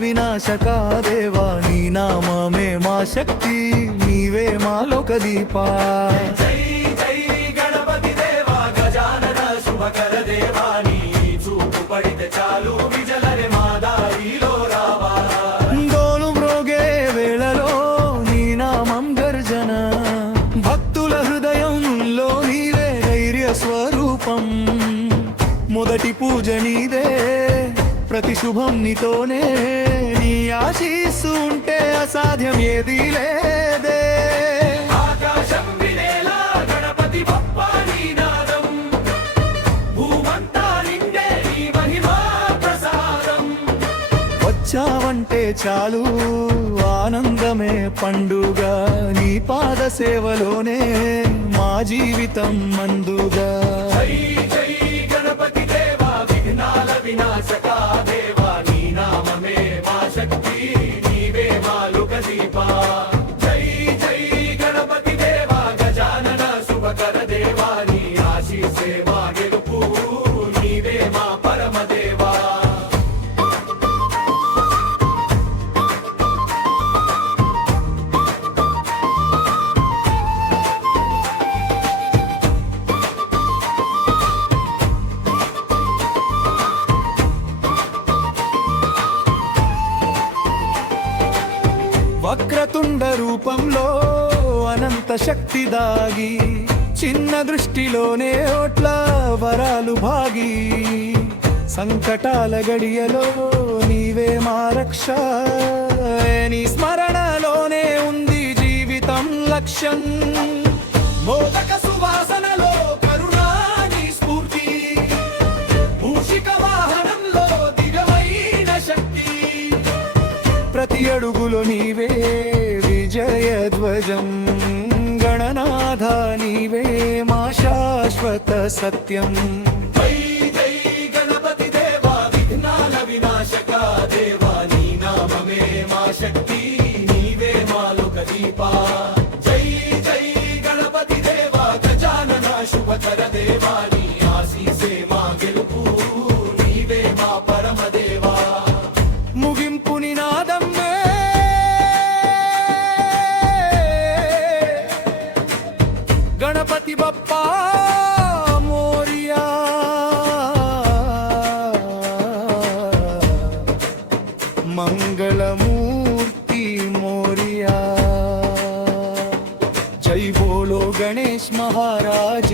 వినాశక దేవా నీ నామమే మా శక్తి నీవే మాలోక దీపా జై జై గణపతి దేవా గజానన శుభకర దేవా నీ చూపు పడితే చాలు విజలరే మా దారిలో రావా డోలు మ్రోగే వేళలో నీ నామం గర్జన భక్తుల హృదయంలో నీవే ధైర్య స్వరూపం మొదటి పూజ నీదే ప్రతి శుభం నీతోనే నీ ఆశీస్సు ఉంటే అసాధ్యం ఏదీ లేదే ఆకాశం వినేలా గణపతి బప్పా నీ నాదం భూమంతా నిండే నీ మహిమా ప్రసాదం వచ్చావంటే చాలు ఆనందమే పండుగ నీ పాద సేవలోనే మా జీవితం మందుగా జై జై గణపతి దేవా విఘ్నాల వినాశక దేవా నీ నామమే మా శక్తి నీవే మాలుక దీపా జై జై గణపతి దేవా గజానన శుభకర దేవా నీ ఆశీసే మా గెలుపు నీవే మా పరమ దేవా వక్రతుండ రూపంలో అనంత శక్తి దాగి చిన్న దృష్టిలోనే ఓట్ల వరాలు భాగి సంకటాల గడియలో నీవే మా రక్ష నీ స్మరణలోనే ఉంది జీవితం లక్ష్యం మోదక సువాసనలో కరుణా నీ స్ఫూర్తి మూషిక వాహనంలో దిగవైన శక్తి ప్రతి అడుగులో నీవే విజయ ధ్వజం గణనాథ నీవే మా శాశ్వత సత్యం జై జై గణపతి దేవా విఘ్నాల వినాశక దేవా నీ నామమే మా శక్తి నీవే మాలోక దీపా జై జై గణపతి దేవా గజానన శుభకర దేవా నీ ఆశీసే మా గెలుపు నీవే మా పరమ దేవా ముగింపు నినాదం గణపతి బప్పా మోరియా మంగళమూర్తి మోరియా జై బోలో గణేష్ మహారాజ్